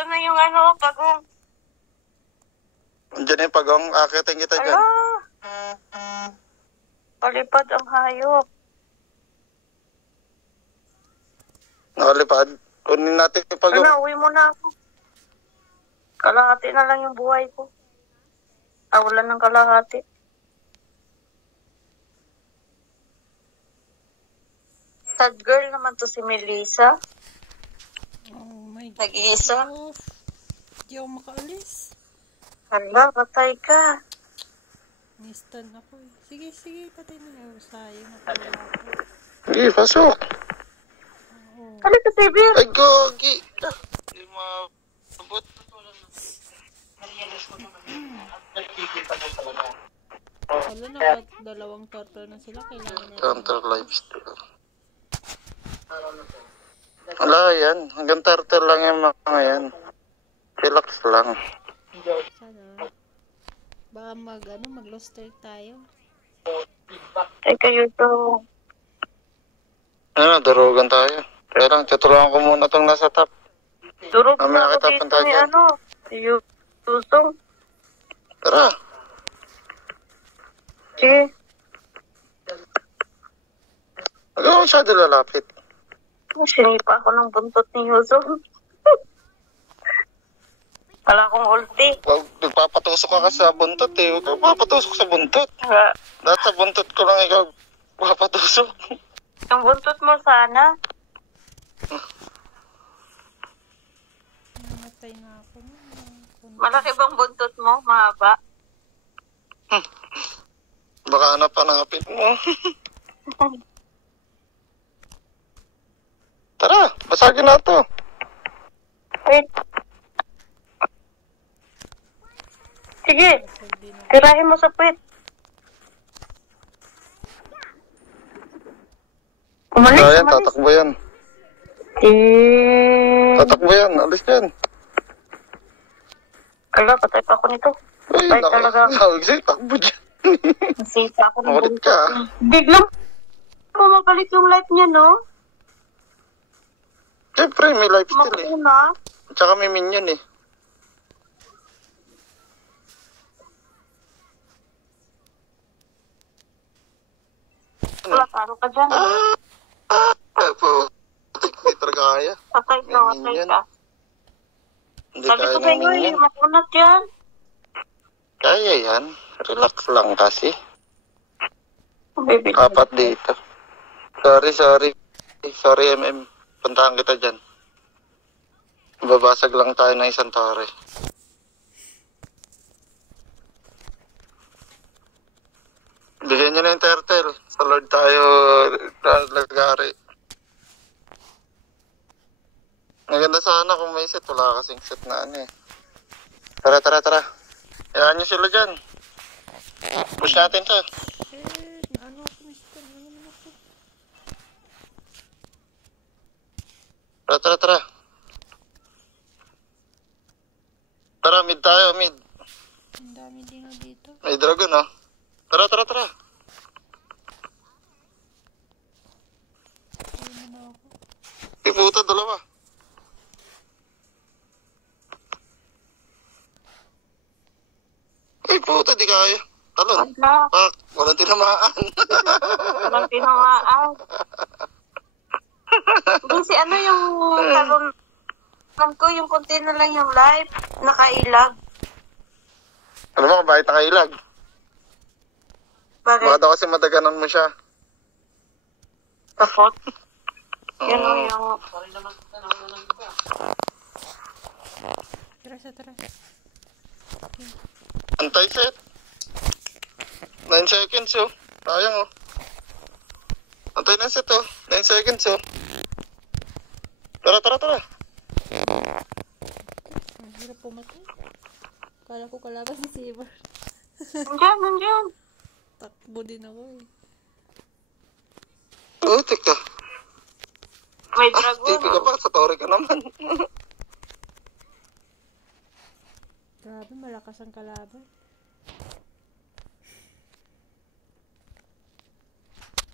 Ito na yung ano, pagong. Andiyan yung pagong. Akitin kita dyan. Palipad ang hayop. Nakalipad. Kunin natin yung pagong. Ano, uwi mo na ako. Kalahati na lang yung buhay ko. Wala ng kalahati. Sad girl naman to si Melissa. Oh my God. Nag-iisa. Hindi ako makaalis. Hala, patay ka. Nistan ako eh. Sige, patay na nga. Sayang ako. Sige, pasok. Ano ka, Sibir? Ay, gogi. Hindi mabot. Wala na, dalawang turtle na sila. Kailangan na. Counter lifestyle. Wala yan. Hanggang turtle lang yung mga yan. Relax lang. Sana. Baka mag-lost streak tayo. Ay, kayo to. Darugan tayo. Kaya lang, tutulungan ko muna itong nasa top. Durog Mamaya na ako kita dito punta ni dyan. ano. Si Yusong. Tara. Sige. Huwag ako masyado lalapit. Sinipa ako ng buntot ni Yusong. Wala akong ulti. Huwag nagpapatusok ka sa buntot eh. Huwag kang papatusok sa buntot. Dahil sa buntot ko lang ikaw papatusok. Yung buntot mo sana. Namatay na ako. Malaki bang buntot mo? Mahaba. Baka napanapit mo. Tara, basagin na ito. Wait. Sige. Tirahin mo sa puwit. Umalis, Ayan, umalis. tatakbo yan. Tatakbo yan, alis yan. Ala, patay pa ako nito. Ay, Patay talaga. Sige, takbo dyan. Nasita ako ng Makulit buntot. ka. Biglang bumabalik yung life niya, no? Siyempre, may lifesteal eh. Makuna. Tsaka may minion eh. Wala, taro ka dyan. Hindi talaga kaya. Patay ka, May patay minion. ka. Hindi Sabi kaya ko ng sa'yo, minion. makunat yan. Kaya yan. Relax lang kasi. Baby. Apat dito. Sorry. Sorry, MM. Puntahan kita dyan. Babasag lang tayo ng isang tore. Bigyan nyo na yung turtle. Sa Lord tayo lagari. Maganda sana kung may set. Wala kasing set na ano eh. Tara. Hayaan nyo sila dyan. Push natin to. Ano ako, Nistan? Ano naman ako? Tara. Tara, mid tayo, mid. Ang dami din nga dito. May dragon, oh. Tara. Ayun na ako. Iputa, dalawa. Ay, puta, di kaya. Talon. Wala. Pak, walang tinamaan. Walang tinamaan. Doon si ano yung talunan ko, yung konti na lang yung live, nakailag. Alam mo, bakit nakailag? Bakit? Baka daw kasi madaganan mo siya. Takot. Yan o Oo. yung... Tara. Anti-set. 9 seconds, oh. Sayang, oh. Antay na set, oh. 9 seconds, oh. Tara. Ang hirap pumatay. Kala ko kalaban si Saber. Nandiyan. Takbo din ako eh. Utik ka. May Ah, TV ka dragon. pa. Sa tore ka naman. Grabe, malakas ang kalaban.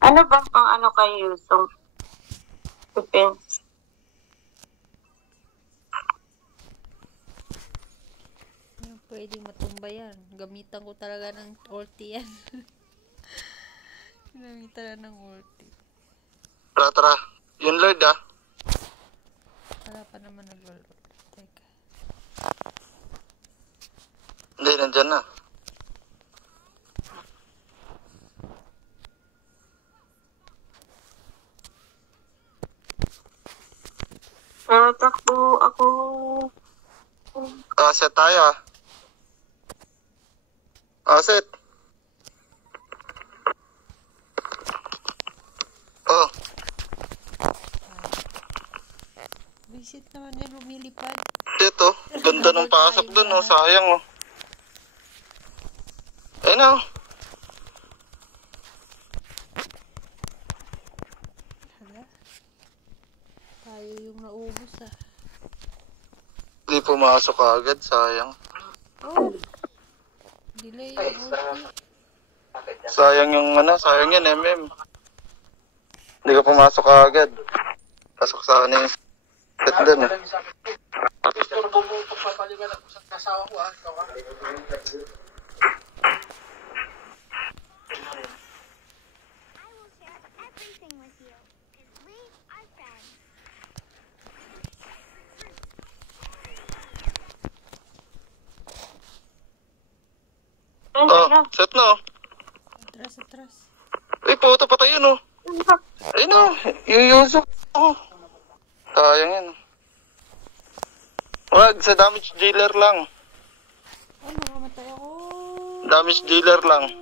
Ano ba pang ano kayo, Yusong? Defense. pwedeng matumba yan. Gamitan ko talaga ng ulti yan. Gamitan na ng ulti. Tara, tara. Yun, Lord, ah. Wala pa naman nag-lord. Teka. Hindi, nandyan na. Tatakbo ako. Set tayo, ah. Set. Oh, Visit naman yan, lumilipad. ito. Ganda ng pasok dun, oh. Sayang, oh. Ayun na, oh. Hala. Tayo yung naubos ah. Di pumasok agad, sayang. Oh! Delay yung ulti. Sayang yung sayang yan, MM. Hindi ka pumasok agad. Pasok sa ano yung set dun, eh. I will share everything with you, because we are friends. Oh, set na, oh. Atras, atras. Uy, puto, patay yun, oh. Ayun, oh. Yung Yusuf, oh. Sayang yan. Wag, sa damage dealer lang. Oh, nakamatay ako. Damage dealer lang.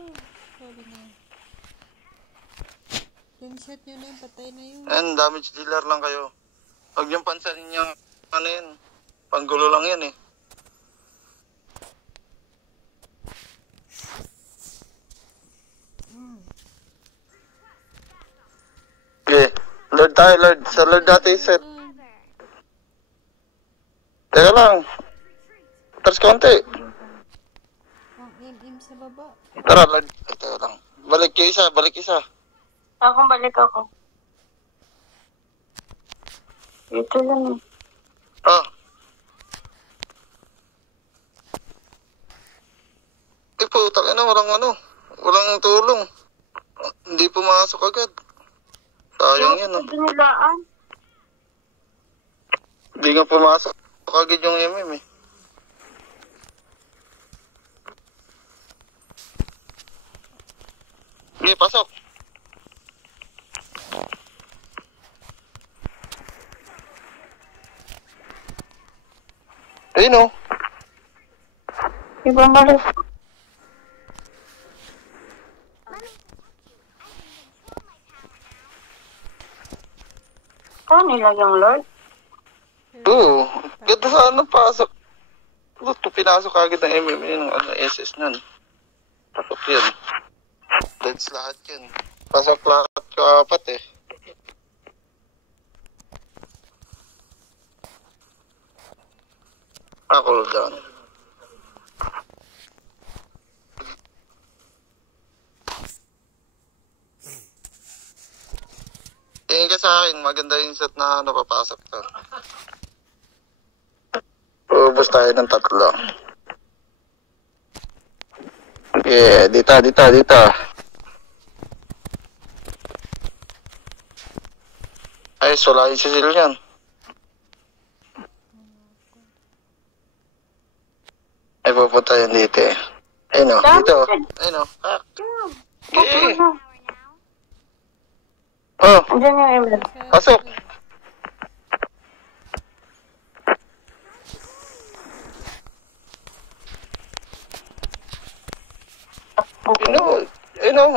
Sorry na. Yung set nyo na yun, patay na yun. Ayan, damage dealer lang kayo. Huwag niyong pansanin yung ano yun. Panggulo lang yan, eh. Okay. Lord tayo, Lord. Sa Lord dati set. Teka lang. Tars konti. Ang im sa baba. Tara, Lord. Teka lang. Balik yung isa, balik isa. Akong balik ako. Ito lang. Ah. Putang ina, walang tulong. Hindi pumasok agad. Sayang yan, oh. Dinilaan. Hindi nga pumasok agad yung MM, eh. Hindi, pasok. Ayun, oh. Ibang balik. Ano nila yung Lord? Oo. Ganda sana pasok. Ito, pinasok agad ng MM yun, SS nun. Pasok yan. Deads lahat yan. Pasok lahat ko apat, eh. Cool down. Tingin ka sa akin, maganda yung set na papasok to. Ubus tayo ng 3. Okay, dito. Ay, wala yung sisil yan. Ay, pupunta yan dito, eh. Ayun, oh, dito. Ayun, oh. Okay. Oh, Andiyan yung Emily. pasok.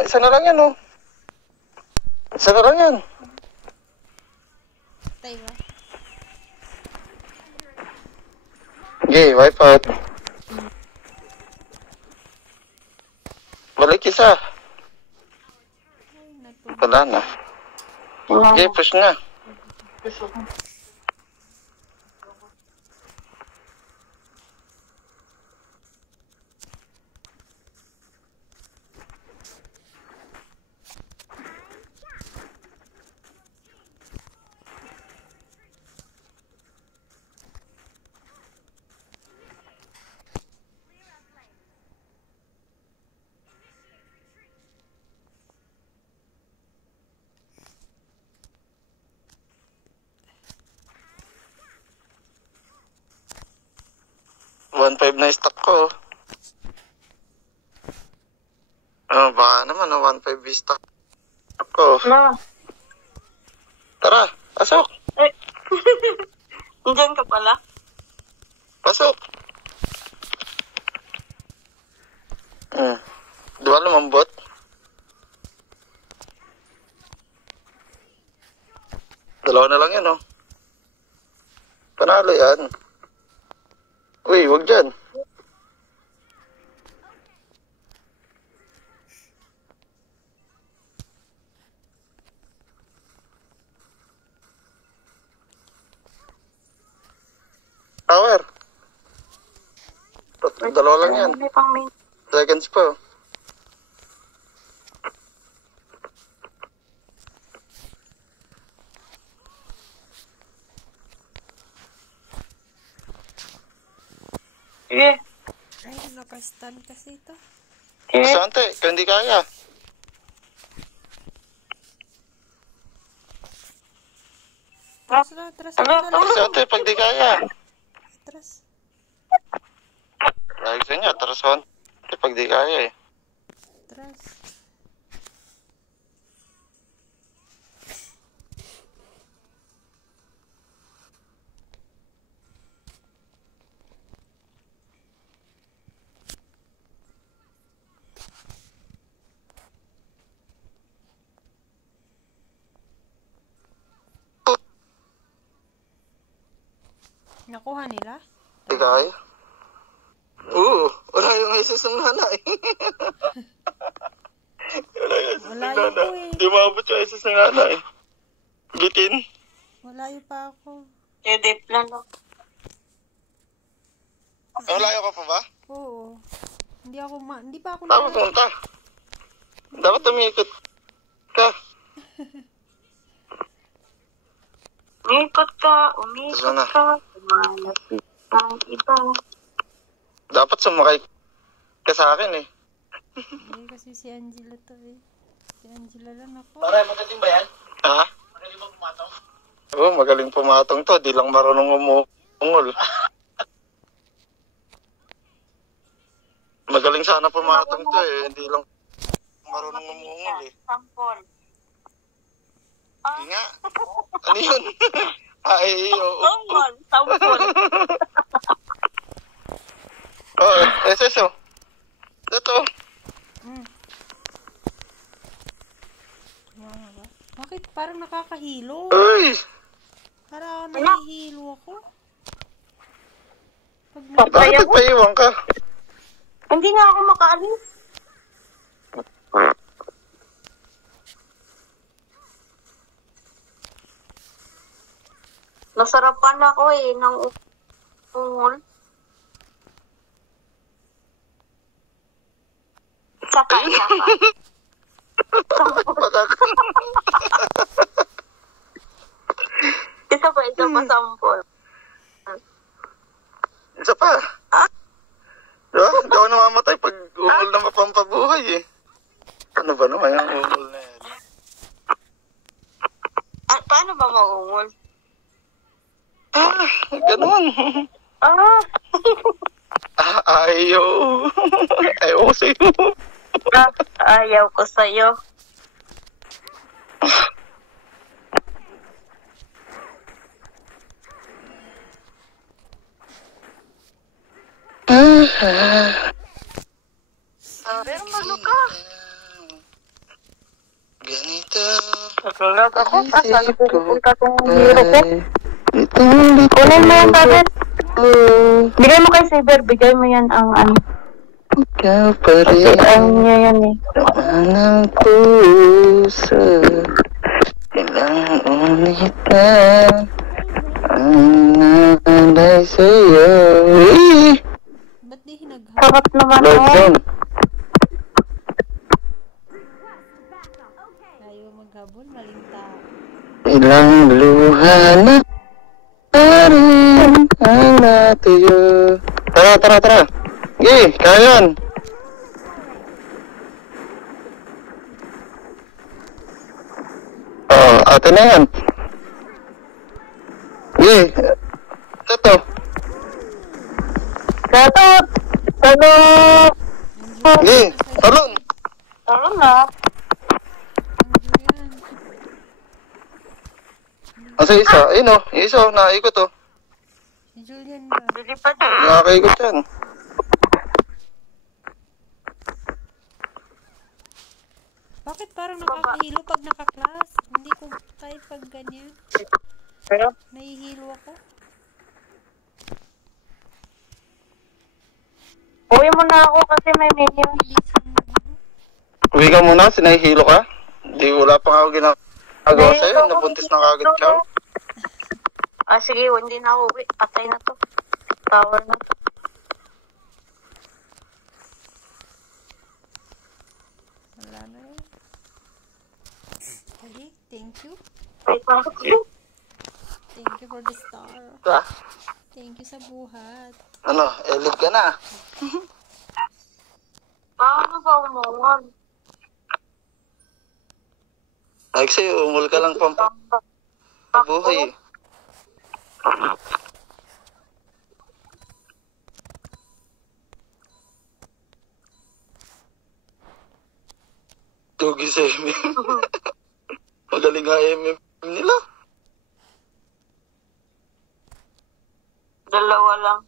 Isa na lang yan, oh. Isa na lang yan. Patay ba? Okay, wipe out. Balik isa. Ay, natulog. Wala na. Okay, push na. 1.5 na stock ko. Oh, baka naman, 1.5 stock ko. Na. Tara, pasok. Ay. Diyan ka pala. Pasok. Di ba lumambot? Dalawa na lang yan, oh. Panalo yan. Uy, wag dyan. Power. Dalawa lang yan. May pang main. Seconds pa, oh. Sige. Ay, naka-stun kasi ito. Sige. Sante, kung hindi kaya. Atras na, atras na. Ano? Sante, pag di kaya. Atras. Lagi sa inyo, tarason. Pag di kaya, eh. Atras. Nakuha nila? Di kaya. Oo, wala yung Jesus ng nanay. Wala yung Jesus Wala ng yun nanay. po eh. Di maabot yung Jesus ng nanay. Bitin. Malayo pa ako. Edit lang. Malayo ka pa ba? Oo. Hindi pa ako Dapat punta. Dapat tumikot ka. Umikot ka. Malapit ang iba. Dapat sumakay ka sa akin, eh. Hindi kasi si Angela to eh. Si Angela lang ako. Magaling ba yan? Ha? Magaling ba pumatong? Oo, magaling pumatong to. Di lang marunong umungol. Magaling sana pumatong to, eh. Hindi lang marunong umungol, eh. Sampol. Hindi nga. Ano yun? Ay, oo. Sampol. Oo, SSO. Ito. Tama ba? Bakit parang nakakahilo? Uy! Parang nahihilo ako. Pag Bakit nagpaiwan ka? Hindi na ako makaalis. Nasarapan ako eh ng ungol. Isa pa. Isa pa, sampol. Isa pa. Diba? Hindi ako namamatay pag ungol na mapampabuhay, eh. Ano ba naman yung ungol na yan? Paano ba maungol? Ganun. Ayaw. Ayaw ko sa'yo. Ayaw ko sa'yo. Pero malo ka. Ganito. Naglalag ako. Saan pupunta tong hero ko? Kunin mo yung bagay. Bigay mo kay Saber. Bigay mo yan ang ano. Ikaw pa rin. Kasi ano niya yan eh. Anong puso. Ilang ulit na ang nanay sa'yo. ba't di hinaghan? Sarap naman Lord oh. John. Ayaw maghabol, maling tao. Ilang luha na rin ang natuyo. Tara. Kaya yan. Oh, ate na yan. Ito. Gatot! Gatot! Sige, talon. Tara na. Ang Julian. Asa isa? Ayun o, yung isa o, naikot o. Si Julian ba? Lilipad. Nakakaikot yan. Bakit parang nakakahilo pag naka-class? Hindi ko kahit pag ganyan. Pero, Nahihilo ako. uwi mo na ako kasi may menu. Bilis yung ano. Uwi ka muna, sinahihilo ka. Di wala pa nga ako ginagawa sa'yo, nabuntis na kagad ka. Ah, sige, hindi na ako uwi. Patay na to. Tower na to. Wala na yun. Okay, thank you. Wait lang. Thank you for the star. Diba? Thank you sa buhat. Ano, elid ka na. Paano ba umungon? Like sa'yo, umul ka lang pampabuhay eh. Tugi sa MM. Magaling nga MM nila. Dalawa lang.